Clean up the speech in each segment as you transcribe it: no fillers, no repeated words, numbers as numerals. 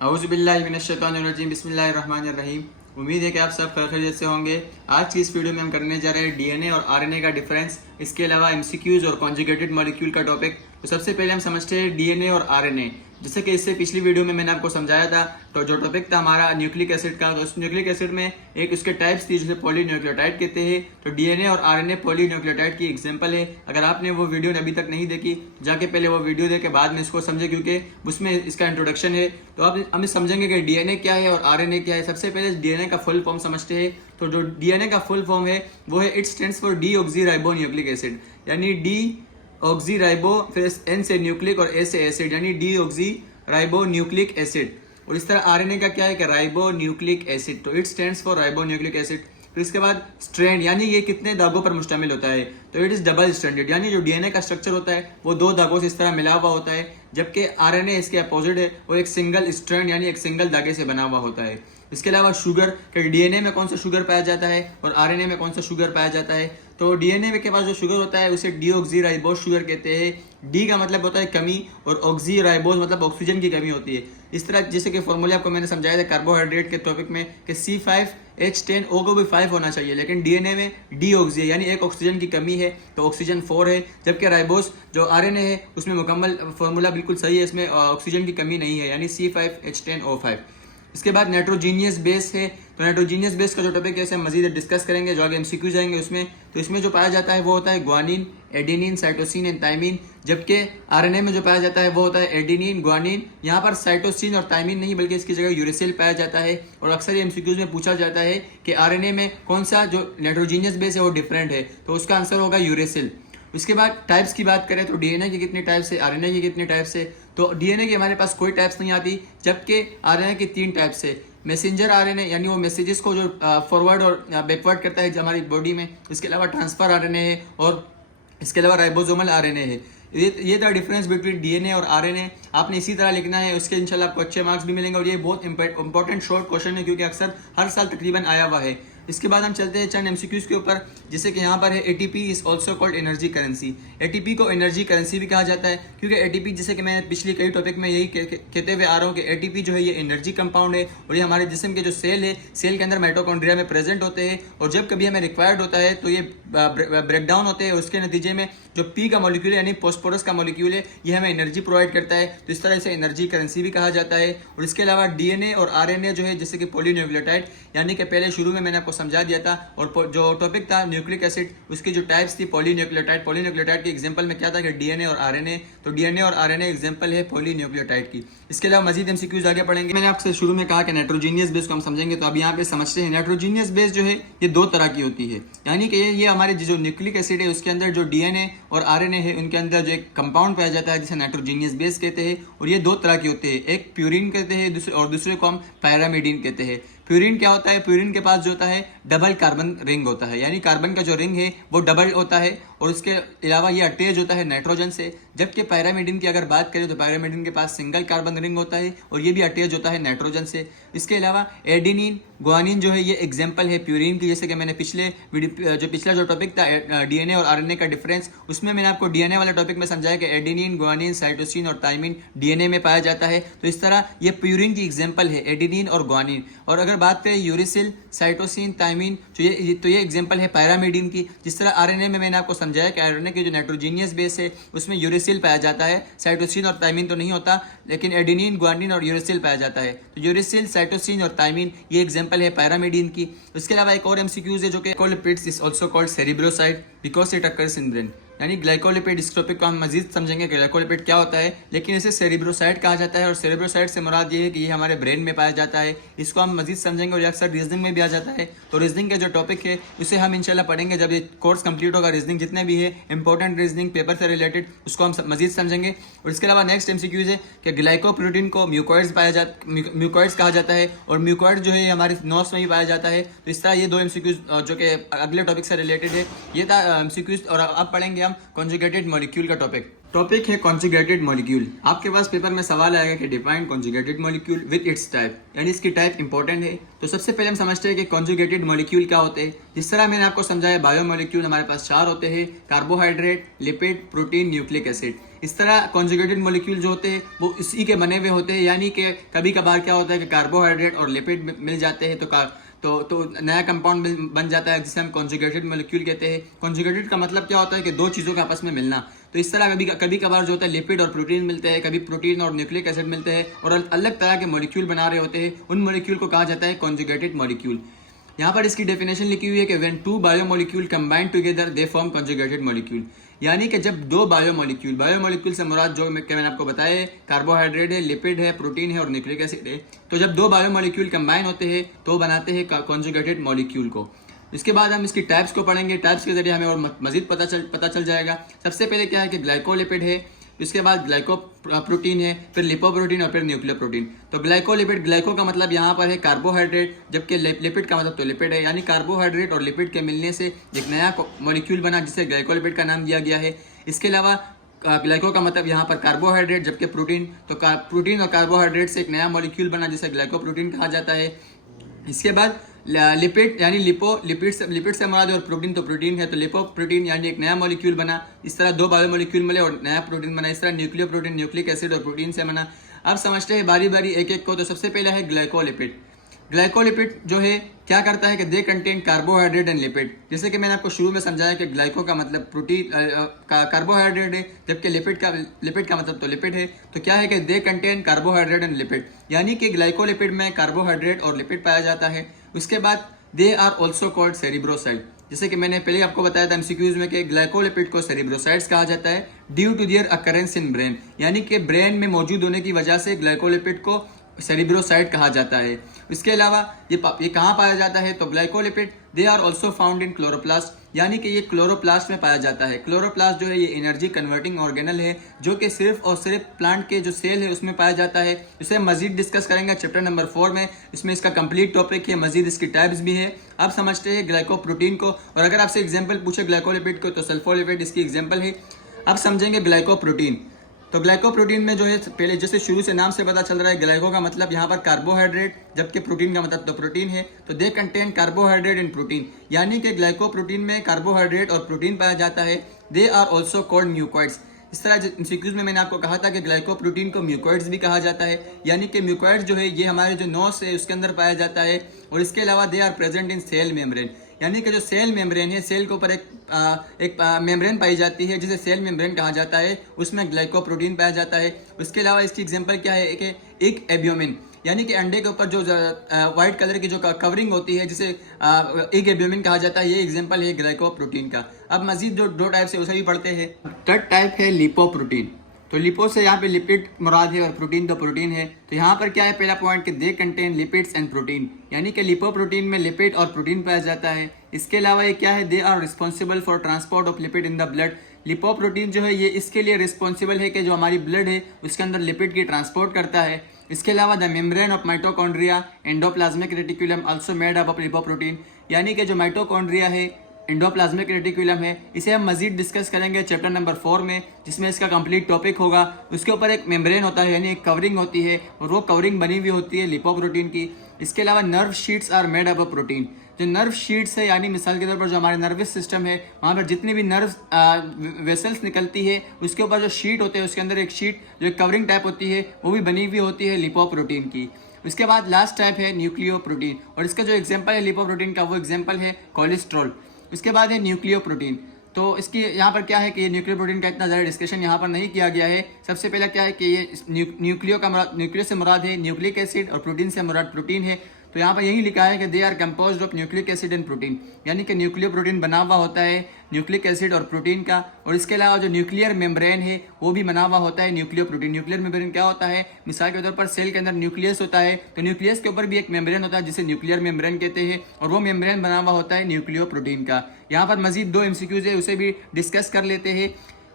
औज़ुबिल्लाहिमिनश्शैतानिर्रजीम बिस्मिल्लाहिर्रहमानिर्रहीम। उम्मीद है कि आप सब खैरियत से होंगे। आज की इस वीडियो में हम करने जा रहे हैं डीएनए और आरएनए का डिफरेंस, इसके अलावा एमसीक्यूज और कॉन्जुगेटेड मॉलिक्यूल का टॉपिक। तो सबसे पहले हम समझते हैं डीएनए और आरएनए। जैसे कि इससे पिछली वीडियो में मैंने आपको समझाया था, तो जो टॉपिक था हमारा न्यूक्लिक एसिड का, तो उस न्यूक्लिक एसिड में एक उसके टाइप्स थी जिसे पॉलीन्यूक्लियोटाइड कहते हैं। तो डीएनए और आरएनए पॉलीन्यूक्लियोटाइड की एग्जांपल है। अगर आपने वो वीडियो अभी तक नहीं देखी, जाके पहले वो वीडियो देखे बाद में इसको समझे, क्योंकि उसमें इसका इंट्रोडक्शन है। तो अब हम समझेंगे कि डीएनए क्या है और आरएनए क्या है। सबसे पहले डीएनए का फुल फॉर्म समझते हैं। तो जो डीएनए का फुल फॉर्म है वो है it stands for deoxyribonucleic acid, यानी डी ऑक्सीराइबो, फिर एन से न्यूक्लिक और ए से एसिड, यानी डीऑक्सीराइबोन्यूक्लिक एसिड। और इस तरह आरएनए का क्या है कि राइबोन्यूक्लिक एसिड, तो it stands for ribonucleic acid. फिर इसके बाद स्ट्रैंड, यानी ये कितने धागों पर मुश्तमिल होता है, तो इट इज डबल स्ट्रैंडेड, यानी जो डीएनए का स्ट्रक्चर होता है वो दो धागों से इस तरह मिला हुआ होता है, जबकि आरएनए इसके अपोजिट है, वो एक सिंगल स्ट्रैंड यानी एक सिंगल धागे से बना हुआ होता है। इसके अलावा शुगर, कि डीएनए में कौन सा शुगर पाया जाता है और आरएनए में कौन सा शुगर पाया जाता है। तो डीएनए के पास जो शुगर होता है उसे डीऑक्सीराइबोज शुगर कहते हैं। डी का मतलब होता है कमी और ऑक्सीराइबोज मतलब ऑक्सीजन की कमी होती है। इस तरह जैसे कि फॉर्मूले आपको मैंने समझाया था कार्बोहाइड्रेट के टॉपिक में कि C5H10O को भी 5 होना चाहिए, लेकिन डीएनए में डीऑक्सी यानी एक ऑक्सीजन की कमी है तो ऑक्सीजन 4 है, जबकि राइबोज जो आरएनए है उसमें मुकम्मल फॉर्मूला बिल्कुल सही है, इसमें ऑक्सीजन की कमी नहीं है, यानी C5H10O5। इसके बाद नाइट्रोजीनियस बेस है। तो नाइट्रोजीनियस बेस का जो टॉपिक है इसे हम मजीद डिस्कस करेंगे, जो आगे एमसीक्यू जाएंगे उसमें। तो इसमें जो पाया जाता है वो होता है guanine, adenine, cytosine and thymine, जबकि आरएनए में जो पाया जाता है वो होता है एडेनिन, ग्वानिन। यहाँ पर साइटोसिन और थाइमिन नहीं बल्कि इसकी जगह यूरेसिल पाया जाता है। और अक्सर एमसीक्यूज में पूछा जाता है कि आरएनए में कौन सा जो नाइट्रोजीनियस बेस है वो डिफरेंट है, तो उसका आंसर होगा यूरेसिल। उसके बाद टाइप्स की बात करें तो डीएनए की कितने टाइप्स है, आरएनए की कितने टाइप्स है। तो डीएनए की हमारे पास कोई टाइप्स नहीं आती, जबकि आरएनए की 3 टाइप्स है। मैसेंजर आरएनए यानी वो मैसेजेस को जो फॉरवर्ड और बैकवर्ड करता है हमारी बॉडी में। इसके अलावा ट्रांसफर आरएनए है और इसके अलावा राइबोसोमल आरएनए है। ये था डिफरेंस बिटवीन डीएनए और आरएनए। आपने इसी तरह लिखना है, उसके इंशाल्लाह आपको अच्छे मार्क्स भी मिलेंगे। और ये बहुत इंपॉर्टेंट शॉर्ट क्वेश्चन है, क्योंकि अक्सर हर साल तकरीबन आया हुआ है। इसके बाद हम चलते हैं चंद एमसीक्यूज के ऊपर, जैसे कि यहाँ पर है ATP is also called energy currency. ATP को एनर्जी करेंसी भी कहा जाता है, क्योंकि एटीपी, जैसे कि मैं पिछली कई टॉपिक में यही कहते हुए आ रहा हूँ कि एटीपी जो है ये एनर्जी कंपाउंड है, और ये हमारे जिस्म के जो सेल है, सेल के अंदर माइटोकॉन्ड्रिया में प्रेजेंट होते हैं। और जब कभी हमें रिक्वायर्ड होता है तो ये ब्रेक डाउन होते हैं, उसके नतीजे में जो पी का मॉलिक्यूल है यानी फॉस्फोरस का मॉलिक्यूल है, ये हमें एनर्जी प्रोवाइड करता है। तो इस तरह से एनर्जी करेंसी भी कहा जाता है। और इसके अलावा डीएनए और आरएनए जो है, जैसे कि पॉलीन्यूक्लियोटाइड, यानी कि पहले शुरू में मैंने आपको समझा दिया था। और जो टॉपिक था न्यूक्लिक एसिड, उसकी जो टाइप्स थी पॉलीन्यूक्लियोटाइड। पॉलीन्यूक्लियोटाइड की एग्जांपल में क्या था कि डीएनए और आरएनए। तो डीएनए और आरएनए एग्जांपल है पॉलीन्यूक्लियोटाइड की। इसके अलावा मजीद एमसीक्यूज आगे पढ़ेंगे। मैंने आपसे शुरू में कहा कि नाइट्रोजीनियस बेस को हम समझेंगे, तो अब यहाँ पे समझते हैं। नाइट्रोजीनियस बेस जो है ये 2 तरह की होती है, यानी कि ये हमारे जो न्यूक्लिक एसिड है उसके अंदर जो डीएनए और आरएनए है उनके अंदर जो एक कंपाउंड पाया जाता है जिसे नाइट्रोजीनियस बेस कहते हैं। और ये 2 तरह के होते हैं, एक प्यूरिन कहते हैं और दूसरे को हम पैरामिडिन कहते हैं। प्यूरिन क्या होता है, प्यूरिन के पास जो होता है डबल कार्बन रिंग होता है, यानी कार्बन का जो रिंग है वो डबल होता है, और उसके अलावा ये अटैच होता है नाइट्रोजन से। जबकि पैरामिडिन की अगर बात करें तो पैरामिडिन के पास सिंगल कार्बन रिंग होता है और ये भी अटैच होता है नाइट्रोजन से। इसके अलावा एडेनिन, ग्वानिन जो है ये एग्जाम्पल है प्यूरिन की। जैसे कि मैंने पिछला जो टॉपिक था डीएनए और आरएनए का डिफरेंस, उसमें मैंने आपको डीएनए वाले टॉपिक में समझाया कि एडेनिन, ग्वानिन, साइटोसिन और थाइमिन डीएनए में पाया जाता है। तो इस तरह ये प्यूरिन की एग्जाम्पल है, एडेनिन और ग्वानिन। और अगर बात करें यूरेसिल, साइटोसिन, थाइमिन, तो ये एग्जाम्पल है पैरामिडिन की। जिस तरह आरएनए में मैंने आपको समझाया कि आरएनए की जो नाइट्रोजीनियस बेस है उसमें यूरेसिल पाया जाता है, साइटोसिन और थाइमिन तो नहीं होता, लेकिन एडेनिन, ग्वानिन और यूरेसिल पाया जाता है। तो यूरेसिल, साइटोसिन और थाइमिन ये एग्जाम्पल है पैरामिडिन की। उसके अलावा एक और एमसीक्यूज है जो कि glycolipids is also called cerebroside because it occurs in brain, यानी ग्लाइकोलिपिड। इस टॉपिक को हम मजीद समझेंगे कि ग्लाइकोलिपिड क्या होता है, लेकिन इसे सेरिब्रोसाइड कहा जाता है। और सेरिब्रोसाइड से मुराद ये है कि ये हमारे ब्रेन में पाया जाता है। इसको हम मजीद समझेंगे और अक्सर रीजनिंग में भी आ जाता है। तो रीजनिंग के जो टॉपिक है उसे हम इंशाल्लाह पढ़ेंगे जब ये कोर्स कंप्लीट होगा। रीजनिंग जितने भी है इंपॉर्टेंट रीजनिंग पेपर से रिलेटेड, उसको हम मजीद समझेंगे। और इसके अलावा नेक्स्ट एमसीक्यूज है कि ग्लाइकोप्रोटीन को म्यूकॉइड्स कहा जाता है, और म्यूकॉइड जो है हमारे नर्व्स में भी पाया जाता है। तो इस तरह ये 2 एमसीक्यूज जो कि अगले टॉपिक से रिलेटेड है, ये था एमसीक्यूज। और अब पढ़ेंगे हम कॉन्जुगेटेड मॉलिक्यूल का टॉपिक है कॉन्जुगेटेड मॉलिक्यूल। आपके पास पेपर में सवाल आएगा कि define conjugated molecule with its type, यानी इसकी टाइप इंपॉर्टेंट है। तो सबसे पहले हम समझते हैं कि कॉन्जुगेटेड मॉलिक्यूल क्या होते हैं। जिस तरह मैंने आपको समझाया बायो मॉलिक्यूल हमारे पास 4 होते हैं, carbohydrate, lipid, protein, nucleic acid. इस तरह कॉन्जुगेटेड मॉलिक्यूल जो होते हैं वो इसी के बने हुए होते हैं, यानी कि कभी कभार क्या होता है कि कार्बोहाइड्रेट और लिपिड मिल जाते हैं तो नया कंपाउंड बन जाता है जिसे हम कॉन्जुगेटेड मॉलिक्यूल कहते हैं। कॉन्जुगेटेड का मतलब क्या होता है कि दो चीज़ों के आपस में मिलना। तो इस तरह कभी कभार जो होता है लिपिड और प्रोटीन मिलते हैं, कभी प्रोटीन और न्यूक्लिक एसिड मिलते हैं और अलग तरह के मॉलिक्यूल बना रहे होते हैं, उन मॉलिक्यूल को कहा जाता है कॉन्जुगेटेड मॉलिक्यूल। यहाँ पर इसकी डेफिनेशन लिखी हुई है कि when two biomolecule combine together they form conjugated molecule, यानी कि जब दो बायोमोलिक्यूल से मुराद जो मैंने आपको बताया है कार्बोहाइड्रेट है, लिपिड है, प्रोटीन है और न्यूक्लिक एसिड है, तो जब दो बायोमोलिक्यूल कंबाइन होते हैं तो बनाते हैं कॉन्जुगेटेड मॉलिक्यूल को। इसके बाद हम इसकी टाइप्स को पढ़ेंगे, टाइप्स के जरिए हमें और मजीद पता चल जाएगा। सबसे पहले क्या है कि ग्लाइकोलिपिड है, इसके बाद ग्लाइकोप्रोटीन है, फिर लिपोप्रोटीन और फिर न्यूक्लियोप्रोटीन। तो ग्लाइकोलिपिड, ग्लाइको का मतलब यहाँ पर है कार्बोहाइड्रेट, जबकि लिपिड का मतलब तो लिपिड है, यानी कार्बोहाइड्रेट और लिपिड के मिलने से एक नया मॉलिक्यूल बना जिसे ग्लाइकोलिपिड का नाम दिया गया है। इसके अलावा ग्लाइको का मतलब यहाँ पर कार्बोहाइड्रेट, जबकि प्रोटीन तो प्रोटीन और कार्बोहाइड्रेट से एक नया मॉलिक्यूल बना जिसे ग्लाइकोप्रोटीन कहा जाता है। इसके बाद लिपिड यानी लिपिड से मुराद और प्रोटीन तो प्रोटीन है, तो लिपोप्रोटीन यानी एक नया मॉलिक्यूल बना। इस तरह दो बायोमोलिक्यूल मिले और नया प्रोटीन बना। इस तरह न्यूक्लियोप्रोटीन न्यूक्लिक एसिड और प्रोटीन से बना। अब समझते हैं बारी बारी एक एक को। तो सबसे पहले है ग्लाइकोलिपिड। ग्लाइकोलिपिड जो है क्या करता है कि they contain carbohydrate and lipid. जैसे कि मैंने आपको शुरू में समझाया कि ग्लाइको का मतलब प्रोटीन कार्बोहाइड्रेट है, जबकि लिपिड का मतलब तो लिपिड है। तो क्या है कि they contain carbohydrate and lipid, यानी कि ग्लाइकोलिपिड में कार्बोहाइड्रेट और लिपिड पाया जाता है। उसके बाद दे आर ऑल्सो कॉल्ड सेरिब्रोसाइड। जैसे कि मैंने पहले आपको बताया था एमसीक्यूज में कि ग्लाइकोलिपिड को सेरिब्रोसाइड्स कहा जाता है due to their occurrence in brain, यानी कि ब्रेन में मौजूद होने की वजह से ग्लाइकोलिपिड को सेरिब्रोसाइड कहा जाता है। इसके अलावा ये कहाँ पाया जाता है, तो glycolipid they are also found in chloroplast, यानी कि ये क्लोरोप्लास्ट में पाया जाता है। क्लोरोप्लास्ट जो है ये एनर्जी कन्वर्टिंग ऑर्गेनल है जो कि सिर्फ और सिर्फ प्लांट के जो सेल है उसमें पाया जाता है। इसे हम मजीद डिस्कस करेंगे चैप्टर नंबर 4 में, इसमें इसका कंप्लीट टॉपिक है, मजीद इसकी टाइप्स भी है। अब समझते हैं ग्लाइकोप्रोटीन को, और अगर आपसे एग्जाम्पल पूछे ग्लाइकोलिपिड को तो सल्फोलिपिड इसकी एग्जाम्पल है। अब समझेंगे ग्लाइकोप्रोटीन। तो ग्लाइकोप्रोटीन में जो है पहले जैसे शुरू से नाम से पता चल रहा है, ग्लाइको का मतलब यहाँ पर कार्बोहाइड्रेट, जबकि प्रोटीन का मतलब तो प्रोटीन है। तो they contain carbohydrate and protein, यानी कि ग्लाइकोप्रोटीन में कार्बोहाइड्रेट और प्रोटीन पाया जाता है। They are also called mucoids. इस तरह एमसीक्यूज में मैंने आपको कहा था कि ग्लाइकोप्रोटीन को म्यूकॉइड्स भी कहा जाता है, यानी कि म्यूकॉइड्स जो है ये हमारे जो नोस है उसके अंदर पाया जाता है। और इसके अलावा they are present in cell membrane, यानी कि जो सेल मेम्ब्रेन है, सेल के ऊपर एक मेम्ब्रेन पाई जाती है जिसे सेल मेम्ब्रेन कहा जाता है, उसमें ग्लाइकोप्रोटीन पाया जाता है। उसके अलावा इसकी एग्जांपल क्या है कि एक एब्यूमिन, यानी कि अंडे के ऊपर जो व्हाइट कलर की जो कवरिंग होती है जिसे एक एब्यूमिन कहा जाता है, ये एग्जांपल है ग्लाइकोप्रोटीन का। अब मजीद जो दो टाइप है उसे भी पढ़ते हैं। थर्ड टाइप है लिपोप्रोटीन। तो लिपो से यहाँ पे लिपिड मुराद है और प्रोटीन तो प्रोटीन है। तो यहाँ पर क्या है पहला पॉइंट कि they contain lipids and protein, यानी कि लिपोप्रोटीन में लिपिड और प्रोटीन पाया जाता है। इसके अलावा ये क्या है, they are responsible for transport of lipid in the blood. Lipoprotein जो है ये इसके लिए रिस्पॉन्सिबल है कि जो हमारी ब्लड है उसके अंदर लिपिड की ट्रांसपोर्ट करता है। इसके अलावा the membrane of mitochondria endoplasmic reticulum also made up of lipoprotein, यानी कि जो माइटोकॉन्ड्रिया है एंडोप्लाज्मिक रेटिकुलम है, इसे हम मजीद डिस्कस करेंगे चैप्टर नंबर 4 में, जिसमें इसका कंप्लीट टॉपिक होगा। उसके ऊपर एक मेम्ब्रेन होता है, यानी एक कवरिंग होती है, और वो कवरिंग बनी हुई होती है लिपोप्रोटीन की। इसके अलावा nerve sheets are made up of protein. जो नर्व शीट्स है, यानी मिसाल के तौर पर जो हमारे नर्वस सिस्टम है वहाँ पर जितनी भी नर्व वेसल्स निकलती है उसके ऊपर जो शीट होते हैं उसके अंदर एक शीट जो एक कवरिंग टाइप होती है वो भी बनी हुई होती है लिपोप्रोटीन की। उसके बाद लास्ट टाइप है न्यूक्लियोप्रोटीन, और इसका जो एग्जाम्पल है लिपोप्रोटीन का वो एग्जाम्पल है कोलेस्ट्रॉल। उसके बाद है न्यूक्लियोप्रोटीन। तो इसकी यहाँ पर क्या है कि ये न्यूक्लियोप्रोटीन का इतना ज़्यादा डिस्कशन यहाँ पर नहीं किया गया है। सबसे पहला क्या है कि ये न्यूक्लियो से मुराद है न्यूक्लिक एसिड और प्रोटीन से मुराद प्रोटीन है। तो यहाँ पर यही लिखा है कि they are composed of nucleic acid and protein, यानी कि न्यूक्लियो प्रोटीन बना हुआ होता है न्यूक्लिक एसिड और प्रोटीन का। और इसके अलावा जो न्यूक्लियर मेम्ब्रेन है वो भी बना हुआ होता है न्यूक्लियो प्रोटीन। न्यूक्लियर मेम्ब्रेन क्या होता है, मिसाल के तौर पर सेल के अंदर न्यूक्लियस होता है, तो न्यूक्लियस के ऊपर भी एक मेम्ब्रेन होता है जिसे न्यूक्लियर मेम्ब्रेन कहते हैं, और वो मेम्ब्रेन बना हुआ होता है न्यूक्लियो प्रोटीन का। यहाँ पर मजीद 2 MCQs है, उसे भी डिस्कस कर लेते हैं।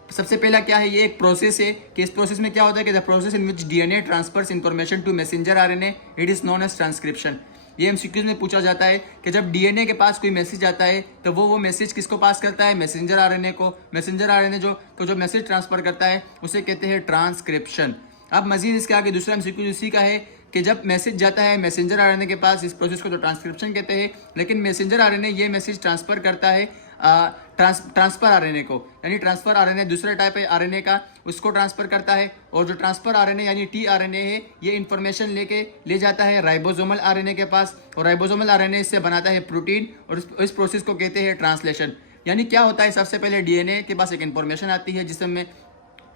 सबसे पहला क्या है, ये एक प्रोसेस है कि इस प्रोसेस में क्या होता है कि the process in which DNA transfers information to messenger RNA, it is known as transcription. ये MCQs में पूछा जाता है कि जब DNA के पास कोई मैसेज आता है तो वो मैसेज किसको पास करता है, मैसेंजर RNA को। मैसेंजर RNA जो मैसेज ट्रांसफर करता है उसे कहते हैं ट्रांसक्रिप्शन। अब मजीद इसके आगे दूसरा MCQ इसी का है कि जब मैसेज जाता है मैसेंजर RNA के पास, इस प्रोसेस को तो ट्रांसक्रिप्शन कहते हैं, लेकिन मैसेंजर RNA ये मैसेज ट्रांसफर करता है ट्रांसफर आरएनए को, यानी ट्रांसफर आरएनए दूसरा टाइप है आरएनए का, उसको ट्रांसफर करता है। और जो ट्रांसफर आरएनए यानी टीआरएनए है, ये इंफॉर्मेशन ले जाता है राइबोसोमल आरएनए के पास, और राइबोसोमल आरएनए इससे बनाता है प्रोटीन, और इस प्रोसेस को कहते हैं ट्रांसलेशन। यानी क्या होता है, सबसे पहले डीएनए के पास एक इंफॉर्मेशन आती है जिसमें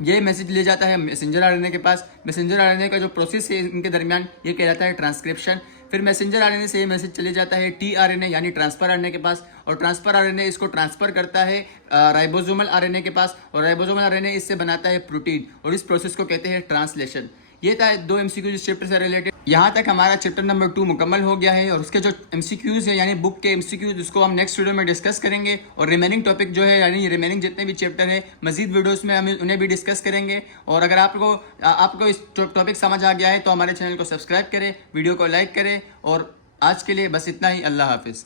ये मैसेज ले जाता है मैसेंजर आरएनए के पास। मैसेंजर आरएनए का जो प्रोसेस है इनके दरमियान ये कहलाता है ट्रांसक्रिप्शन। फिर मैसेंजर आरएनए से ये मैसेज चले जाता है टीआरएनए यानी ट्रांसफर आरएनए के पास, और ट्रांसफर आरएनए इसको ट्रांसफर करता है राइबोसोमल आरएनए के पास, और राइबोसोमल आरएनए इससे बनाता है प्रोटीन, और इस प्रोसेस को कहते हैं ट्रांसलेशन। ये था 2 एमसीक्यूज इस चैप्टर से रिलेटेड। यहाँ तक हमारा चैप्टर नंबर 2 मुकम्मल हो गया है, और उसके जो एमसीक्यूज है यानी बुक के एमसीक्यूज उसको हम नेक्स्ट वीडियो में डिस्कस करेंगे, और रिमेनिंग टॉपिक जो है यानी रिमेनिंग जितने भी चैप्टर है मजीद वीडियोस में हम उन्हें भी डिस्कस करेंगे। और अगर आपको इस टॉपिक समझ आ गया है तो हमारे चैनल को सब्सक्राइब करें, वीडियो को लाइक करें, और आज के लिए बस इतना ही। अल्लाह हाफिज़।